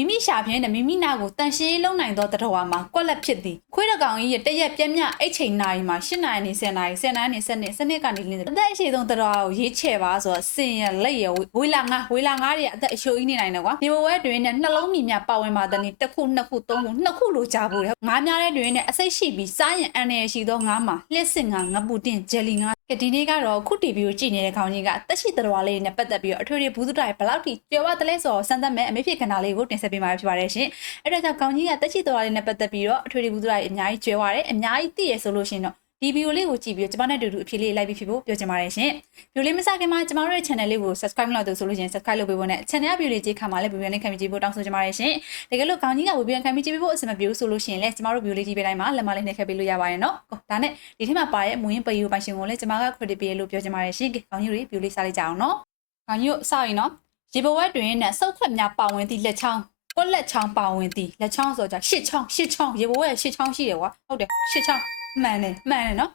မိမိရှာပြင်းနဲ့မိမိနာကိုတန်ရှင်းလုံးနိုင်သောတတော်ဝါမှာကွက်လက်ဖြစ်သည်ခွေးတကောင်ကြီးရဲ့တရက်ပြက်မြအိတ်ချိန်နာရီမှာ၈နာရီနေ10နာရီ10နာရီနေ10နေ10နှစ်ကနေလင်းတယ်အသက်အရှိဆုံးတတော်ဝါကိုရေးချဲပါဆိုတော့စင်ရလက်ရဝေးလာငါဝေးလာငါတွေအသက်အရှိုးကြီးနေနိုင်တယ်ကွာဒီဘဝတွင်နဲ့နှလုံးမြများပါဝင်ပါတဲ့နေ့တစ်ခုနှစ်ခုသုံးခုနှစ်ခုလိုကြားဖို့လေငါးများတဲ့တွင်နဲ့အစိတ်ရှိပြီးစားရင်အန်ရရှိသောငါးမှာလှစ်စင်ငါငပုတင်ဂျယ်လီငါကဒီနေ့ကတော့ခုတီဗီကိုကြည့်နေတဲ့ခေါင်းကြီးကတက်ရှိတတော်ဝါလေးနဲ့ပတ်သက်ပြီးတော့အထွေထွေဘူးသူတိုင်းဘယ်လောက်ထိကြွယ်ဝတလဲဆိုတော့စမ်းသပ်မဲ့အမေဖြစ်ခန္ဓာလေးကိုတင်ဆက်ပေးမှာဖြစ်ပါတယ်ရှင်အဲ့ဒါကြောင့်ခေါင်းကြီးကတက်ရှိတတော်ဝါလေးနဲ့ပတ်သက်ပြီးတော့အထွေထွေဘူးသူတိုင်းအများကြီးကြွယ်ဝတယ်အများကြီးသိရဆိုလို့ရှင်တော့ဒီဗီဒီယိုလေးကိုကြည့်ပြီးတော့ကျွန်မနဲ့အတူတူအဖြေလေးလိုက်ပြီးဖြစ်ဖို့ပြောချင်ပါတယ်ရှင်။ဗီဒီယိုလေးမစခင်မှာကျွန်မတို့ရဲ့ channel လေးကို subscribe လုပ်လို့ဆိုလို့ရှင် subscribe လုပ်ပေးဖို့နဲ့ channel ဗီဒီယိုလေးကြည့်ခါမှာလည်းဗီဒီယိုလေးခံပြီးကြည့်ဖို့တောင်းဆိုချင်ပါတယ်ရှင်။တကယ်လို့ခေါင်းကြီးကဗီဒီယိုခံပြီးကြည့်ပေးဖို့အဆင်မပြေဘူးဆိုလို့ရှင်လည်းကျွန်မတို့ဗီဒီယိုလေးကြည့်ပေးတိုင်းမှာလက်မလေးနှိပ်ခဲ့ပေးလို့ရပါတယ်နော်။ဒါနဲ့ဒီထဲမှာပါတဲ့မူရင်းပရီယိုပိုင်ရှင်ကိုလည်းကျွန်မက credit ပေးလို့ပြောချင်ပါတယ်ရှင်။ခေါင်းကြီးတွေဗီဒီယိုလေးစားလိုက်ကြအောင်နော်။ခေါင်းကြီးတို့စရင်နော်ရေဘဝတွင်နဲ့စုပ်ခွက်များပါဝင်သည့်လက်ချောင်း ကွက်လက်ချောင်းပါဝင်သည်လက်ချောင်းဆိုကြရှစ်ချောင်းရှစ်ချောင်းရေဘဝရဲ့ရှစ်ချောင်းရှိတယ်ကွာဟုတ်တယ်ရှစ်ချောင်းမှန်တယ်မှန်တယ်နော်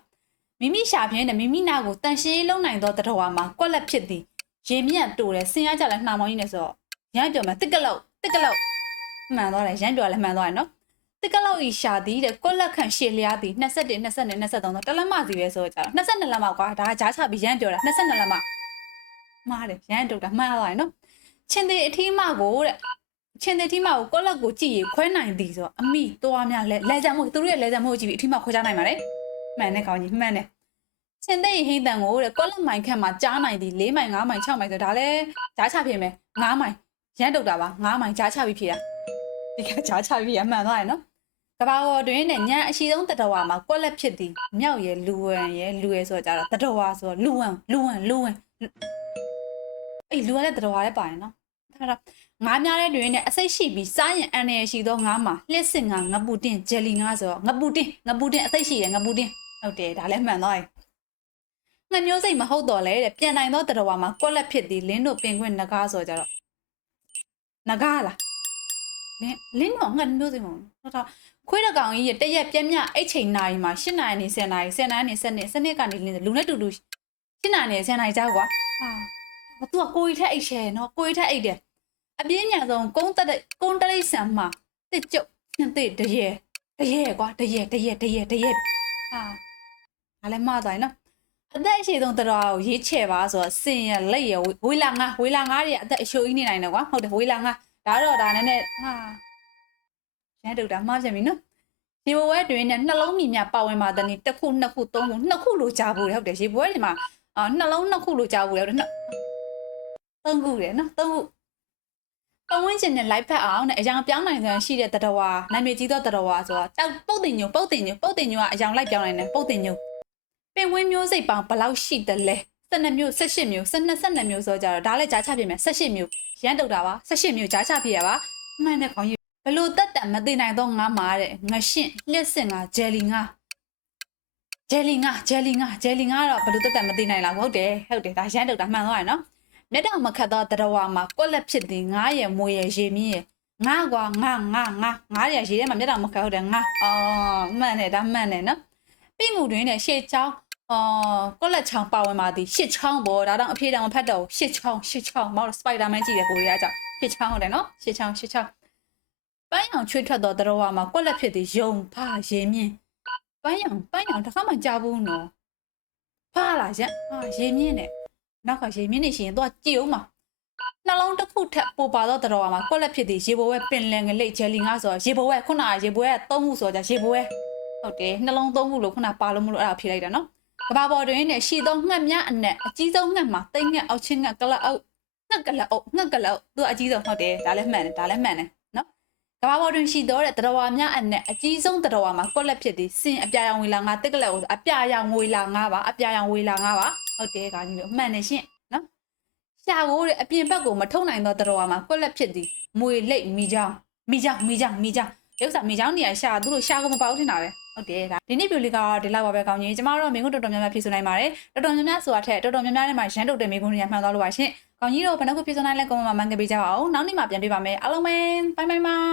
မိမိရှာပြင်းနဲ့မိမိနာကိုတန်ရှင်းလုံးနိုင်သောတတော်ဝါမှာကွက်လက်ဖြစ်သည်ရေမြတ်တိုတယ်ဆင်းရကြလဲနှာမောင်းကြီးနဲ့ဆိုတော့ရမ်းပြောမယ်တစ်ကလောက်တစ်ကလောက်မှန်သွားတယ်ရမ်းပြောလဲမှန်သွားတယ်နော်တစ်ကလောက်ဤရှာသည်တဲ့ကွက်လက်ခန့်ရှည်လျားသည်21 20 23တော့တလက်မစီပဲဆိုကြတော့22လက်မကွာဒါကကြားချပြီးရမ်းပြောတာ22လက်မမှားတယ်ရမ်းတုတ်တာမှားသွားတယ်နော်ချင်းသေးအထီးမကိုတဲ့ ချင်းသေးထီးမကိုကွက်လက်ကိုကြည့်ရခွဲနိုင်သည်ဆိုတော့အမိသွားများလဲလဲကြမို့သူတို့ရဲ့လဲကြမို့ကြည့်ပြီးအထီးမခွဲချနိုင်ပါလေမှန်တဲ့ကောင်းကြီးမှန်တယ်ချင်းသေးဟိတန်ကိုတဲ့ကွက်လက်မိုင်ခန့်မှာကြားနိုင်သည်4မိုင်5မိုင်6မိုင်ဆိုဒါလဲကြားချဖြစ်မယ်9မိုင်ရမ်းတုတ်တာပါ9မိုင်ကြားချပြီးဖြေတာဒီကကြားချပြီးရမှန်သွားတယ်နော်ကဘာပေါ်တွင်နဲ့ညံအရှိဆုံးတတဝါမှာကွက်လက်ဖြစ်သည်မြောက်ရဲ့လူဝံရဲ့လူရဲ့ဆိုတော့ကြတော့တတဝါဆိုတော့လူဝံလူဝံလူဝံအေးလူဝံနဲ့တတဝါလည်းပါရင်နော် ဒါတော့ငါးများတဲ့တွင်နဲ့အစိတ်ရှိပြီးစားရင်အန်ရရှိသောငါးမှာလှစ်စင်ငါငပူတင်ဂျယ်လီငါဆိုတော့ငပူတင်ငပူတင်အစိတ်ရှိတယ်ငပူတင်ဟုတ်တယ်ဒါလည်းမှန်သွားပြီငမျိုးစိတ်မဟုတ်တော့လေတဲ့ပြန်နိုင်သောတတဝါမှာကွက်လက်ဖြစ်သည်လင်းတို့ပင်ခွင့်ငကားဆိုတော့ကြတော့ငကားလားလင်းလင်းတော့ငါမျိုးစိတ်မဟုတ်ဘူးတော့ခွေးတကောင်ကြီးရဲ့တရက်ပြက်မြအိတ်ချိန်နာရီမှာ၈နာရီနေ10နာရီ10နာရီနေ10နှစ်10နှစ်ကနေလင်းတယ်လူနဲ့တူတူ၈နာရီနေ10နာရီကြာကွာဟာ သူကကိုကြီးထက်အိတ်ချဲနော်ကိုကြီးထက်အိတ်တယ်အပြင်းညာဆုံးကုန်းတက်ကုန်းတရိတ်ဆန်မှာတစ်ကျုပ်နှစ်တစ်တရေတရေကွာတရေတရေတရေတရေဟာဒါလည်းမှားသွားနော်အသက်အရှိဆုံးတရားကိုရေးချဲပါဆိုတော့စင်ရလက်ရဝေးလာငါဝေးလာငါတွေအသက်အရှိုးကြီးနေနိုင်တယ်ကွာဟုတ်တယ်ဝေးလာငါဒါတော့ဒါနဲ့နဲ့ဟာရန်တုတ်တာမှားပြန်ပြီနော်ရေဘဝတွင်နဲ့နှလုံးမြများပါဝင်ပါတဲ့နေ့တစ်ခုနှစ်ခုသုံးခုနှစ်ခုလိုကြားဖို့လေဟုတ်တယ်ရေဘဝဒီမှာအာနှလုံးနှစ်ခုလိုကြားဖို့လေဟုတ်တယ်နှစ် သုံးခုလေနော်သုံးခုပဝင်းကျင်နဲ့လိုက်ဖက်အောင်နဲ့အယောင်ပြောင်းနိုင်စွမ်းရှိတဲ့တတော်ဝါနာမည်ကြီးသောတတော်ဝါဆိုတော့တောက်ပုတ်တင်ညိုပုတ်တင်ညိုပုတ်တင်ညိုကအယောင်လိုက်ပြောင်းနိုင်တယ်ပုတ်တင်ညိုပင်ဝင်းမျိုးစိတ်ပေါင်းဘယ်လောက်ရှိတယ်လဲ12မျိုး18မျိုး12 12မျိုးဆိုကြတော့ဒါလည်းကြားချပြမယ်18မျိုးရန်တုတ်တာပါ18မျိုးကြားချပြရပါမှန်တဲ့ခေါင်းကြီးဘလို့တက်တံမသိနိုင်တော့ငါမှာတဲ့ငရှင့်လျှက်စင်ငါဂျယ်လီငါဂျယ်လီငါဂျယ်လီငါဂျယ်လီငါတော့ဘလို့တက်တံမသိနိုင်လားဟုတ်တယ်ဟုတ်တယ်ဒါရမ်းတုတ်တာမှန်သွားရနော် မျက်တောင်မခတ်တော့တရဝါမှာကွက်လက်ဖြစ်သည်ငါရဲ့မွေရဲ့ရေမြင့်ရဲ့ငါကွာငါငါငါငါရဲ့ရေထဲမှာမျက်တောင်မခတ်ဟုတ်တယ်ငါအော်မှန်တယ်ဒါမှန်တယ်နော်ပြငူတွင်နဲ့ရှေ့ချောင်းအော်ကွက်လက်ချောင်းပါဝင်ပါသည်ရှစ်ချောင်းပေါ်ဒါတော့အဖေတောင်မဖတ်တော့ရှစ်ချောင်းရှစ်ချောင်းမောက်စပိုက်ဒါမန်ကြည့်တယ်ကိုရီးယားကြောင့်ရှစ်ချောင်းဟုတ်တယ်နော်ရှစ်ချောင်းရှစ်ချောင်းပန်းရောင်ချွေးထွက်သောတရဝါမှာကွက်လက်ဖြစ်သည်ယုံဖရေမြင့်ပန်းရောင်ပန်းရောင်တစ်ခါမှကြားဘူးနော်ဖလာရက်ဟာရေမြင့်နဲ့ နောက်ကရေမြင့်နေရှင်တော့ကြည့်အောင်ပါနှလုံးတစ်ခုထက်ပိုပါသောတရဝါမှာကွက်လက်ဖြစ်သည်ရေဘဝဲပင်လယ်ငလိတ်ဂျယ်လီငါဆိုရေဘဝဲခုနကရေဘဝဲသုံးခုဆိုကြရေဘဝဲဟုတ်တယ်နှလုံးသုံးခုလို့ခုနပါလို့မလို့အဲ့ဒါဖြေလိုက်တာနော်ကဘာပေါ်တွင်နဲ့ရှီသောငှက်များအနက်အကြီးဆုံးငှက်မှာတိတ်ငှက်အောက်ချင်းငှက်ကလအုပ်ငှက်ကလအုပ်ငှက်ကလအုပ်သူအကြီးဆုံးဟုတ်တယ်ဒါလည်းမှန်တယ်ဒါလည်းမှန်တယ် ကဘာပေါ်တွင်ရှိသောတဲ့တရဝါများအနက်အကြီးဆုံးတရဝါမှာကွက်လက်ဖြစ်သည်စင်အပြာရောင်ဝေလာငါတက်ကလက်ကိုအပြာရောင်ဝေလာငါပါအပြာရောင်ဝေလာငါပါဟုတ်တယ်ကောင်ကြီးတို့အမှန်နဲ့ရှင့်နော်ရှာကိုတဲ့အပြင်ဘက်ကိုမထုံနိုင်သောတရဝါမှာကွက်လက်ဖြစ်သည်မွေလိတ်မိချောင်းမိချောင်းမိချောင်းမိချောင်းရုပ်စာမိချောင်းနေရရှာသူတို့ရှာကိုမပေါက်ထင်တာပဲဟုတ်တယ်ဒါဒီနေ့ဗီဒီယိုလေးကတော့ဒီလောက်ပါပဲကောင်းကြီးကျမတို့မင်းတို့တော်တော်များများဖြည့်ဆိုနိုင်ပါတယ်တော်တော်များများဆိုတာထက်တော်တော်များများနဲ့မှရန်တုတ်တဲ့မိကုန်းတွေမှန်သွားလို့ပါရှင်ကောင်းကြီးတို့ဘယ်နှခုဖြည့်ဆိုနိုင်လဲကွန်မန့်မှာမန်ကပေးကြပါအောင်နောက်နေ့မှပြန်တွေ့ပါမယ်အားလုံးပဲဘိုင်ဘိုင်ပါ